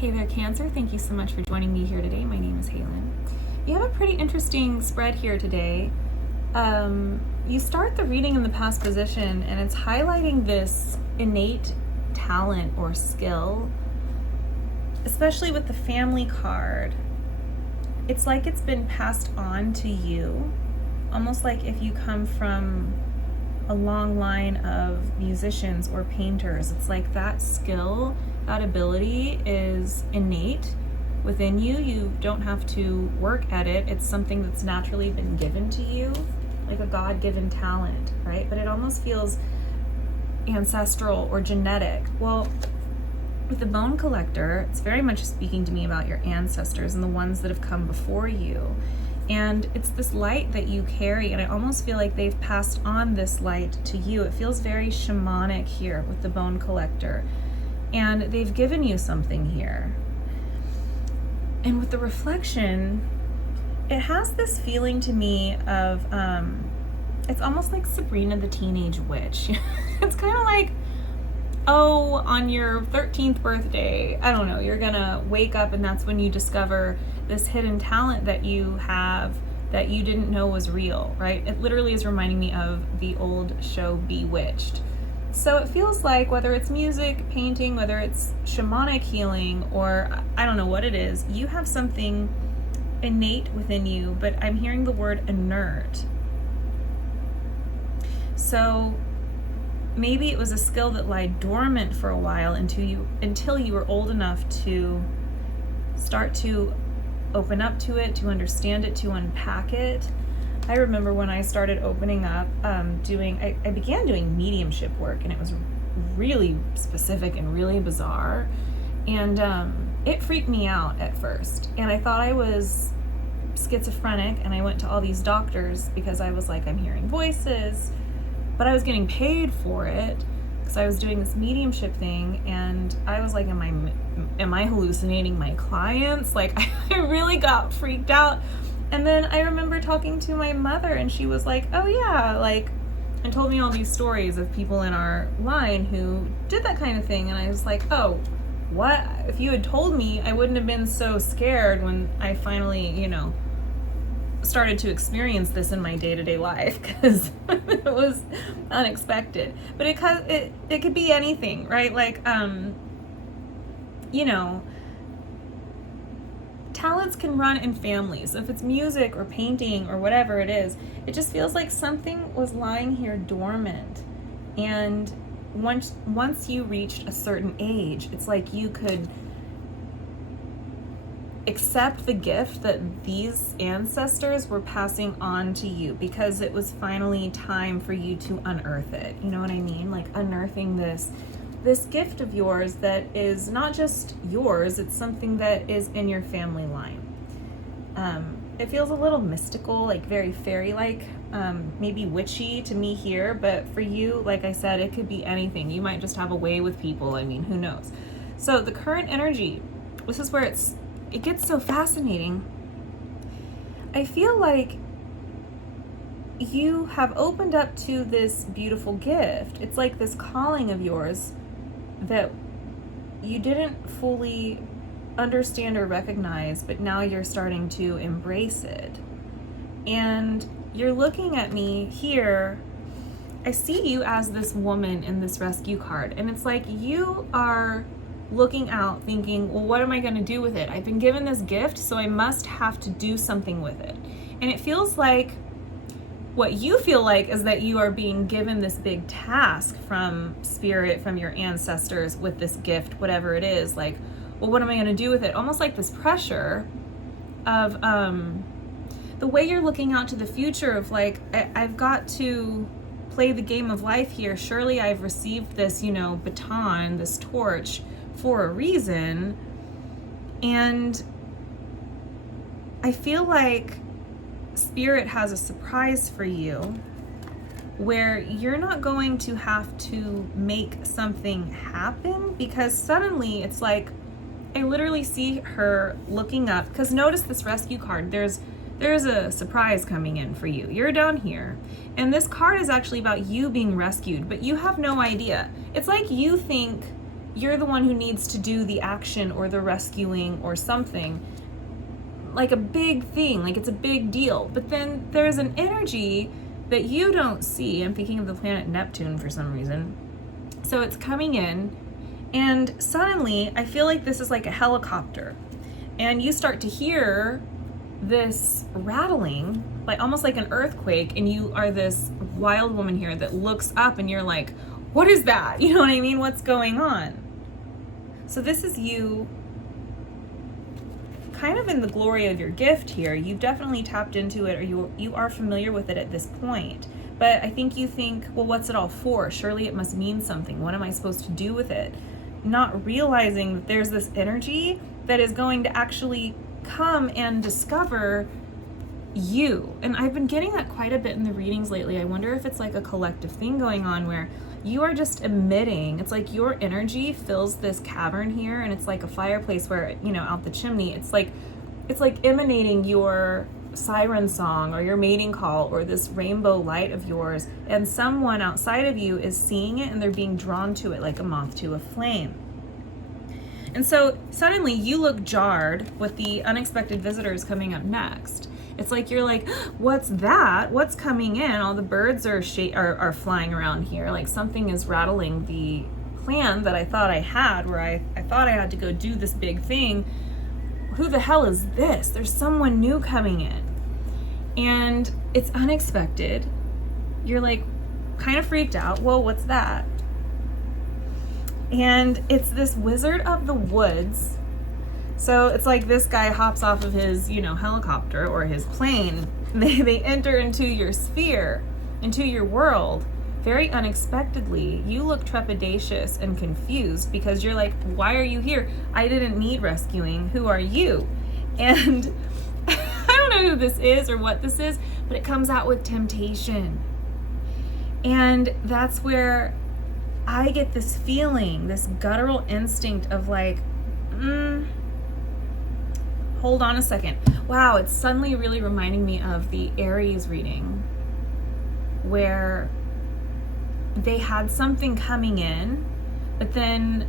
Hey there, Cancer. Thank you so much for joining me here today. My name is Halen. You have a pretty interesting spread here today. You start the reading in the past position, and it's highlighting this innate talent or skill, especially with the family card. It's like it's been passed on to you, almost like if you come from a long line of musicians or painters. It's like that skill, that ability is innate within you. You don't have to work at it. It's something that's naturally been given to you, like a God-given talent, right? But it almost feels ancestral or genetic. Well, with the bone collector, it's very much speaking to me about your ancestors and the ones that have come before you. And it's this light that you carry, and I almost feel like they've passed on this light to you. It feels very shamanic here with the bone collector. And they've given you something here. And with the reflection, it has this feeling to me of, it's almost like Sabrina the Teenage Witch. It's kind of like, oh, on your 13th birthday, I don't know, you're gonna wake up and that's when you discover this hidden talent that you have that you didn't know was real, right? It literally is reminding me of the old show Bewitched. So it feels like whether it's music, painting, whether it's shamanic healing, or I don't know what it is, you have something innate within you, but I'm hearing the word inert. So maybe it was a skill that lied dormant for a while until you were old enough to start to open up to it, to understand it, to unpack it. I remember when I started opening up, I began doing mediumship work, and it was really specific and really bizarre, and it freaked me out at first, and I thought I was schizophrenic, and I went to all these doctors because I was like, I'm hearing voices, but I was getting paid for it because I was doing this mediumship thing, and I was like, am I hallucinating my clients? Like, I really got freaked out. And then I remember talking to my mother, and she was like, oh yeah, like, and told me all these stories of people in our line who did that kind of thing. And I was like, oh, what? If you had told me, I wouldn't have been so scared when I finally, started to experience this in my day-to-day life, because it was unexpected. But it could be anything, right? Like, talents can run in families. If it's music or painting or whatever it is, it just feels like something was lying here dormant. And once you reached a certain age, it's like you could accept the gift that these ancestors were passing on to you, because it was finally time for you to unearth it. You know what I mean? Like unearthing this gift of yours that is not just yours, it's something that is in your family line. It feels a little mystical, like very fairy-like, maybe witchy to me here, but for you, like I said, it could be anything. You might just have a way with people. I mean, who knows? So the current energy, this is where it gets so fascinating. I feel like you have opened up to this beautiful gift. It's like this calling of yours that you didn't fully understand or recognize, but now you're starting to embrace it. And you're looking at me here. I see you as this woman in this rescue card, and it's like you are looking out thinking, well, what am I going to do with it? I've been given this gift, so I must have to do something with it. And it feels like what you feel like is that you are being given this big task from spirit, from your ancestors, with this gift, whatever it is. Like, well, what am I going to do with it? Almost like this pressure of the way you're looking out to the future of like, I've got to play the game of life here. Surely I've received this, baton, this torch for a reason. And I feel like Spirit has a surprise for you where you're not going to have to make something happen, because suddenly it's like I literally see her looking up, because notice this rescue card, there's a surprise coming in for you. You're down here, and this card is actually about you being rescued, but you have no idea. It's like you think you're the one who needs to do the action or the rescuing or something, like a big thing, like it's a big deal. But then there's an energy that you don't see. I'm thinking of the planet Neptune for some reason. So it's coming in, and suddenly I feel like this is like a helicopter, and you start to hear this rattling, like almost like an earthquake, and you are this wild woman here that looks up and you're like, what is that? You know what I mean? What's going on? So this is you kind of in the glory of your gift here. You've definitely tapped into it, or you are familiar with it at this point. But I think you think, well, what's it all for? Surely it must mean something. What am I supposed to do with it? Not realizing that there's this energy that is going to actually come and discover you. And I've been getting that quite a bit in the readings lately. I wonder if it's like a collective thing going on where you are just emitting. It's like your energy fills this cavern here, and it's like a fireplace where, you know, out the chimney, it's like emanating your siren song or your mating call or this rainbow light of yours, and someone outside of you is seeing it and they're being drawn to it like a moth to a flame. And so suddenly you look jarred with the unexpected visitors coming up next. It's like you're like, what's that? What's coming in? All the birds are flying around here. Like something is rattling the plan that I thought I had, where I thought I had to go do this big thing. Who the hell is this? There's someone new coming in. And it's unexpected. You're like kind of freaked out. Whoa, what's that? And it's this wizard of the woods. So it's like this guy hops off of his, you know, helicopter or his plane. They enter into your sphere, into your world, very unexpectedly. You look trepidatious and confused because you're like, why are you here? I didn't need rescuing. Who are you? And I don't know who this is or what this is, but it comes out with temptation. And that's where I get this feeling, this guttural instinct of like, hold on a second. Wow, it's suddenly really reminding me of the Aries reading where they had something coming in, but then,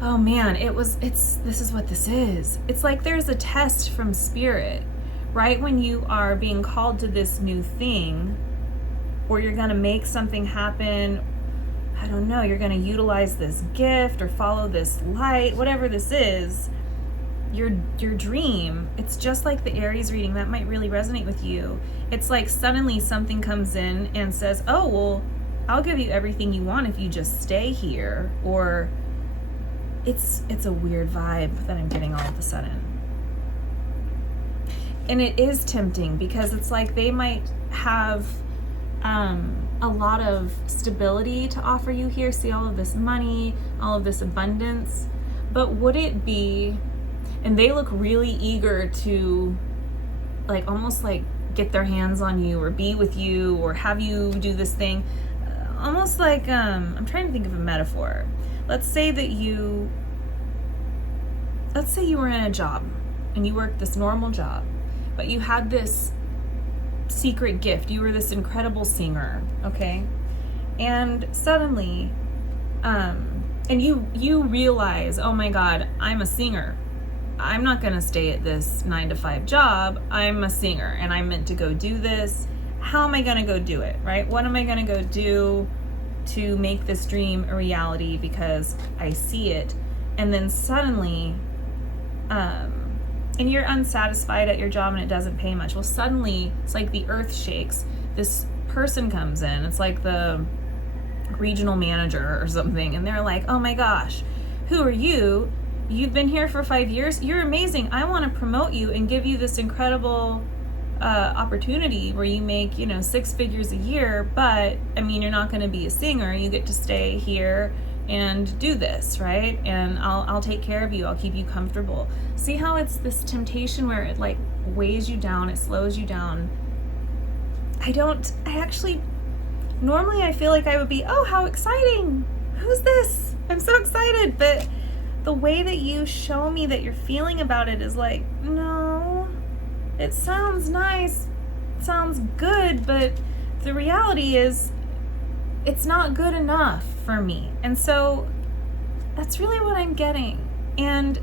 oh man, this is what this is. It's like there's a test from spirit, right? When you are being called to this new thing, or you're gonna make something happen, I don't know, you're gonna utilize this gift or follow this light, whatever this is, your dream. It's just like the Aries reading. That might really resonate with you. It's like suddenly something comes in and says, oh, well, I'll give you everything you want if you just stay here. Or it's a weird vibe that I'm getting all of a sudden. And it is tempting because it's like they might have a lot of stability to offer you here. See all of this money, all of this abundance. But would it be, and they look really eager to like almost like get their hands on you or be with you or have you do this thing, almost like I'm trying to think of a metaphor. Let's say you were in a job and you worked this normal job, but you had this secret gift. You were this incredible singer, okay? And suddenly and you realize, oh my God, I'm a singer. I'm not going to stay at this 9-to-5 job. I'm a singer and I'm meant to go do this. How am I going to go do it, right? What am I going to go do to make this dream a reality because I see it? And then suddenly, and you're unsatisfied at your job and it doesn't pay much. Well, suddenly it's like the earth shakes. This person comes in. It's like the regional manager or something. And they're like, oh my gosh, who are you? You've been here for 5 years. You're amazing. I want to promote you and give you this incredible opportunity where you make, 6 figures a year. But I mean, you're not going to be a singer. You get to stay here and do this, right? And I'll take care of you. I'll keep you comfortable. See how it's this temptation where it like weighs you down. It slows you down. Normally I feel like I would be, oh, how exciting. Who's this? I'm so excited. But the way that you show me that you're feeling about it is like, no, it sounds nice, it sounds good, but the reality is it's not good enough for me. And so that's really what I'm getting. And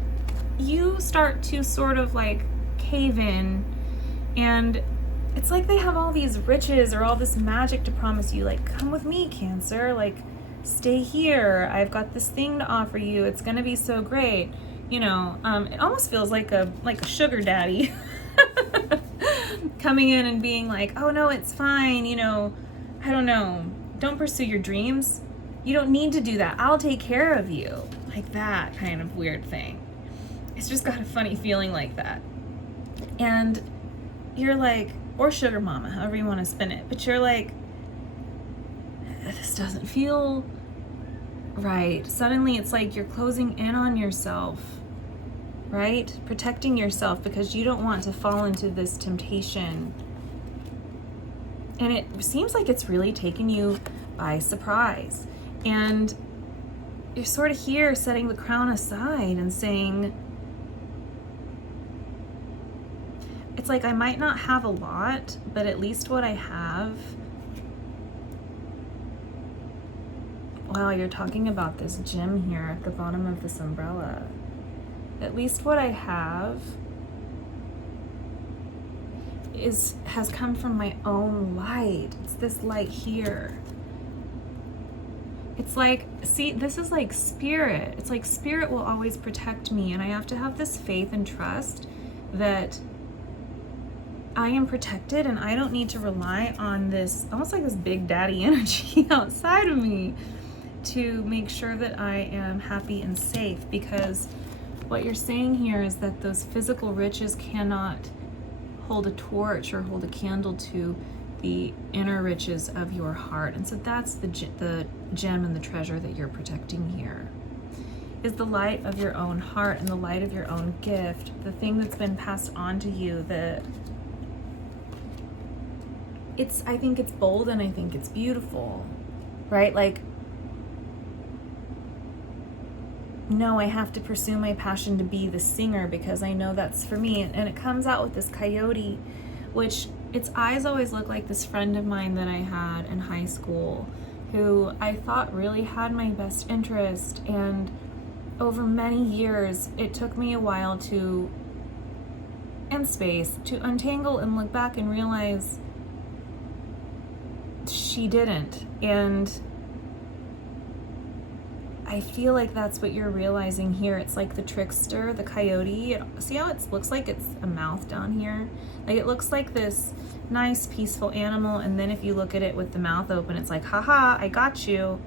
you start to sort of like cave in, and it's like they have all these riches or all this magic to promise you, like, come with me, Cancer, like, stay here, I've got this thing to offer you, it's gonna be so great. You know, it almost feels like a sugar daddy coming in and being like, oh no, it's fine, you know, I don't know, don't pursue your dreams, you don't need to do that, I'll take care of you. Like that kind of weird thing. It's just got a funny feeling like that. And you're like, or sugar mama, however you want to spin it, but you're like, this doesn't feel right. Suddenly it's like you're closing in on yourself, right? Protecting yourself because you don't want to fall into this temptation. And it seems like it's really taken you by surprise. And you're sort of here setting the crown aside and saying, it's like I might not have a lot, but at least what I have. Wow, you're talking about this gem here at the bottom of this umbrella. At least what I have has come from my own light. It's this light here. It's like, see, this is like spirit. It's like spirit will always protect me, and I have to have this faith and trust that I am protected and I don't need to rely on this, almost like this big daddy energy outside of me to make sure that I am happy and safe. Because what you're saying here is that those physical riches cannot hold a torch or hold a candle to the inner riches of your heart. And so that's the gem and the treasure that you're protecting here, is the light of your own heart and the light of your own gift, the thing that's been passed on to you. I think it's bold and I think it's beautiful, right? Like, no, I have to pursue my passion to be the singer because I know that's for me. And it comes out with this coyote, which its eyes always look like this friend of mine that I had in high school who I thought really had my best interest. And over many years, it took me a while and space to untangle and look back and realize she didn't. And I feel like that's what you're realizing here. It's like the trickster, the coyote. See how it looks like it's a mouth down here? Like it looks like this nice, peaceful animal, and then if you look at it with the mouth open, it's like, haha, I got you.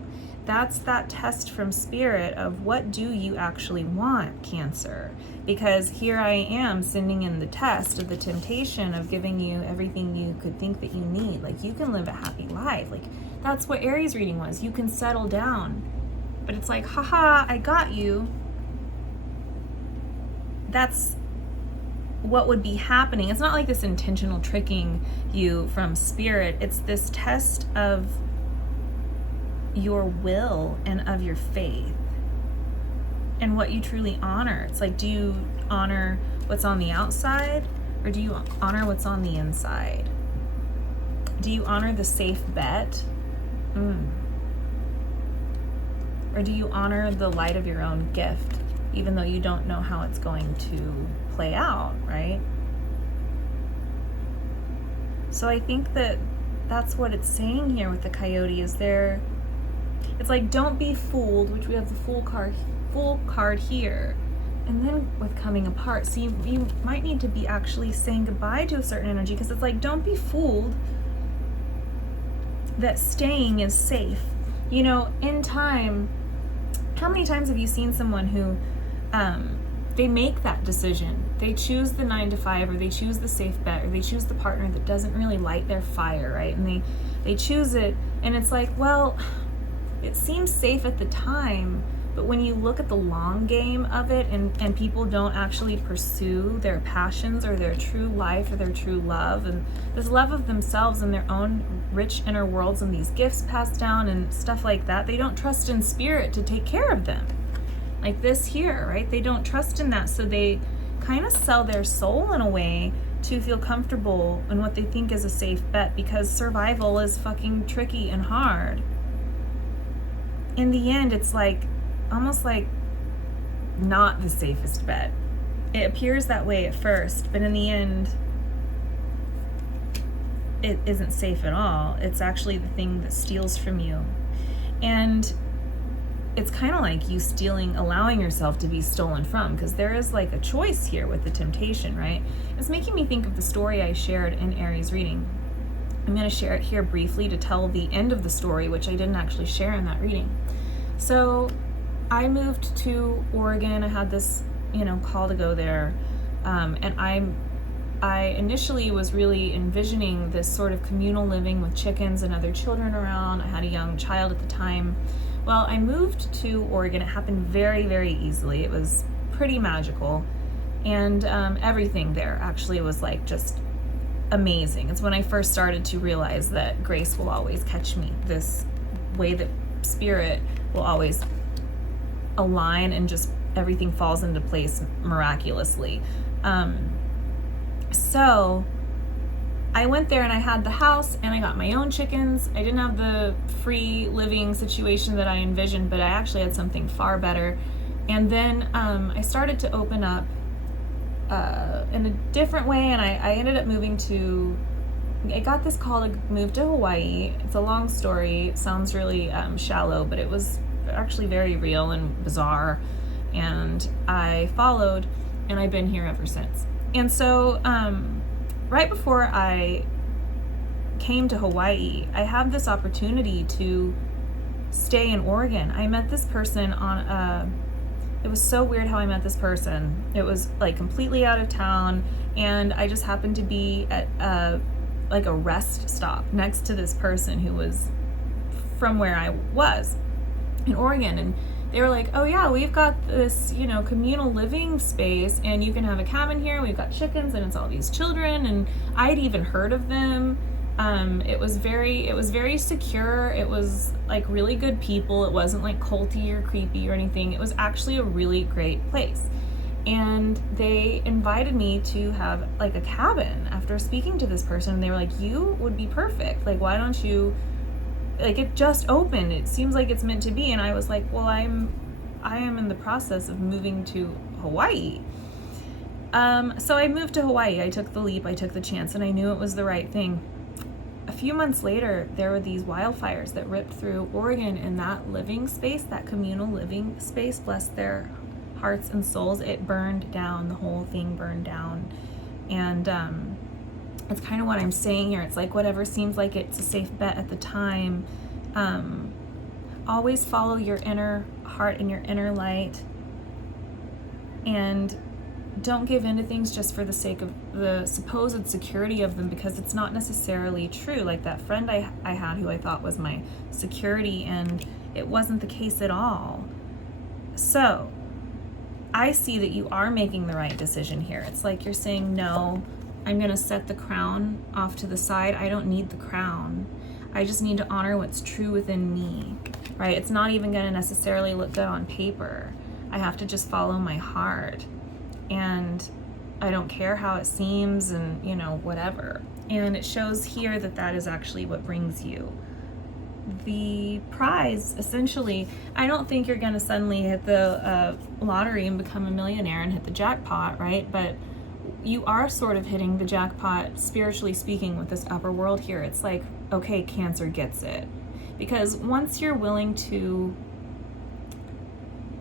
That's that test from spirit of what do you actually want, Cancer? Because here I am sending in the test of the temptation of giving you everything you could think that you need. Like, you can live a happy life. Like, that's what Aries reading was. You can settle down. But it's like, haha, I got you. That's what would be happening. It's not like this intentional tricking you from spirit. It's this test of your will and of your faith and what you truly honor. It's like, do you honor what's on the outside or do you honor what's on the inside? Do you honor the safe bet? Or do you honor the light of your own gift, even though you don't know how it's going to play out, right? So I think that that's what it's saying here with the coyote. It's like, don't be fooled, which we have the fool card here. And then with coming apart, so you might need to be actually saying goodbye to a certain energy, because it's like, don't be fooled that staying is safe. You know, in time, how many times have you seen someone who they make that decision? They choose the 9-to-5, or they choose the safe bet, or they choose the partner that doesn't really light their fire, right? And they choose it, and it's like, well, it seems safe at the time, but when you look at the long game of it, and people don't actually pursue their passions or their true life or their true love, and this love of themselves and their own rich inner worlds and these gifts passed down and stuff like that, they don't trust in spirit to take care of them. Like this here, right? They don't trust in that, so they kind of sell their soul in a way to feel comfortable in what they think is a safe bet, because survival is fucking tricky and hard. in the end, it's like almost like not the safest bet. It appears that way at first, but in the end, it isn't safe at all. It's actually the thing that steals from you. And it's kind of like you allowing yourself to be stolen from, because there is like a choice here with the temptation, right? It's making me think of the story I shared in Aries reading. I'm going to share it here briefly to tell the end of the story, which I didn't actually share in that reading. So I moved to Oregon. I had this, call to go there. And I initially was really envisioning this sort of communal living with chickens and other children around. I had a young child at the time. Well, I moved to Oregon. It happened very, very easily. It was pretty magical. And everything there actually was like just amazing. It's when I first started to realize that grace will always catch me, this way that spirit will always align and just everything falls into place miraculously. So I went there and I had the house and I got my own chickens. I didn't have the free living situation that I envisioned, but I actually had something far better. And then I started to open up in a different way, and I ended up I got this call to move to Hawaii. It's a long story. It sounds really shallow, but it was actually very real and bizarre. And I followed, and I've been here ever since. And so right before I came to Hawaii, I had this opportunity to stay in Oregon. I met this person it was so weird how I met this person. It was like completely out of town, and I just happened to be at like a rest stop next to this person who was from where I was in Oregon. And they were like, oh yeah, we've got this, communal living space, and you can have a cabin here. We've got chickens, and it's all these children. And I'd even heard of them. It was very secure. It was like really good people. It wasn't like culty or creepy or anything. It was actually a really great place. And they invited me to have like a cabin after speaking to this person. They were like, you would be perfect. Like, why don't you, like, it just opened. It seems like it's meant to be. And I was like, well, I am in the process of moving to Hawaii. So I moved to Hawaii. I took the leap, I took the chance, and I knew it was the right thing. A few months later, there were these wildfires that ripped through Oregon, and that living space, that communal living space, bless their hearts and souls, it burned down. The whole thing burned down. And it's kind of what I'm saying here. It's like whatever seems like it's a safe bet at the time, always follow your inner heart and your inner light, and don't give in to things just for the sake of the supposed security of them, because it's not necessarily true. Like that friend I had who I thought was my security, and it wasn't the case at all. So I see that you are making the right decision here. It's like you're saying, no, I'm going to set the crown off to the side. I don't need the crown. I just need to honor what's true within me, right? It's not even going to necessarily look good on paper. I have to just follow my heart. And I don't care how it seems, and whatever. And it shows here that that is actually what brings you the prize, essentially. I don't think you're going to suddenly hit the lottery and become a millionaire and hit the jackpot, right? But you are sort of hitting the jackpot, spiritually speaking, with this upper world here. It's like, okay, Cancer gets it. Because once you're willing to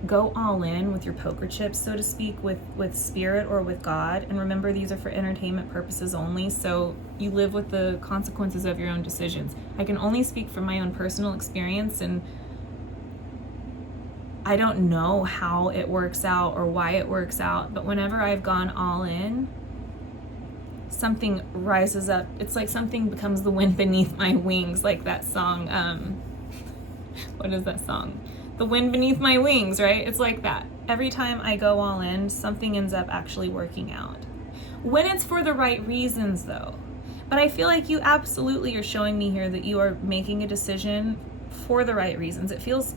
go all in with your poker chips, so to speak, with spirit or with God, and remember, these are for entertainment purposes only, so you live with the consequences of your own decisions. I can only speak from my own personal experience, and I don't know how it works out or why it works out, but whenever I've gone all in, something rises up. It's like something becomes the wind beneath my wings, like that song, what is that song? The wind beneath my wings, right? It's like that. Every time I go all in, something ends up actually working out. When it's for the right reasons, though. But I feel like you absolutely are showing me here that you are making a decision for the right reasons. It feels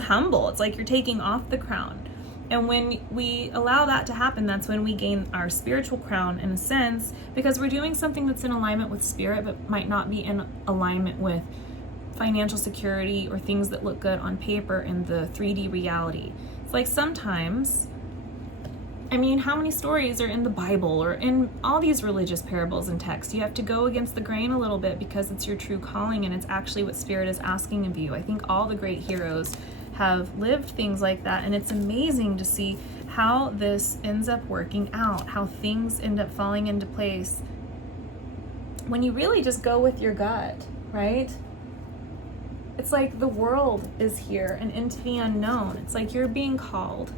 humble. It's like you're taking off the crown. And when we allow that to happen, that's when we gain our spiritual crown, in a sense, because we're doing something that's in alignment with spirit, but might not be in alignment with financial security or things that look good on paper in the 3D reality. It's like sometimes, I mean, how many stories are in the Bible or in all these religious parables and texts? You have to go against the grain a little bit because it's your true calling and it's actually what Spirit is asking of you. I think all the great heroes have lived things like that, and it's amazing to see how this ends up working out, how things end up falling into place when you really just go with your gut, right? It's like the world is here and into the unknown. It's like you're being called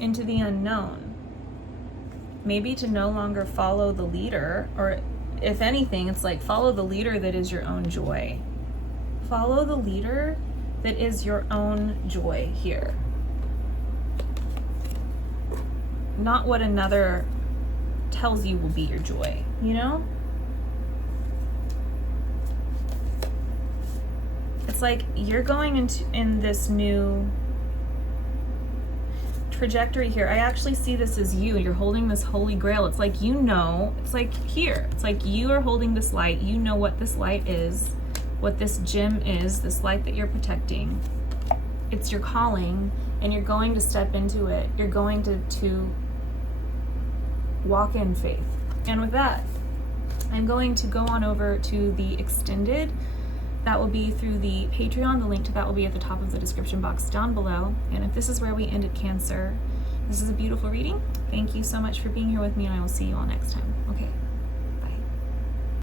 into the unknown. Maybe to no longer follow the leader, or if anything, it's like follow the leader that is your own joy. Follow the leader that is your own joy here. Not what another tells you will be your joy, you know? It's like you're going in this new trajectory here. I actually see this as you. You're holding this holy grail. It's like, you know, it's like here. It's like you are holding this light. You know what this light is, what this gem is, this light that you're protecting. It's your calling, and you're going to step into it. You're going to walk in faith. And with that, I'm going to go on over to the extended. That will be through the Patreon. The link to that will be at the top of the description box down below. And if this is where we ended Cancer, this is a beautiful reading. Thank you so much for being here with me, and I will see you all next time.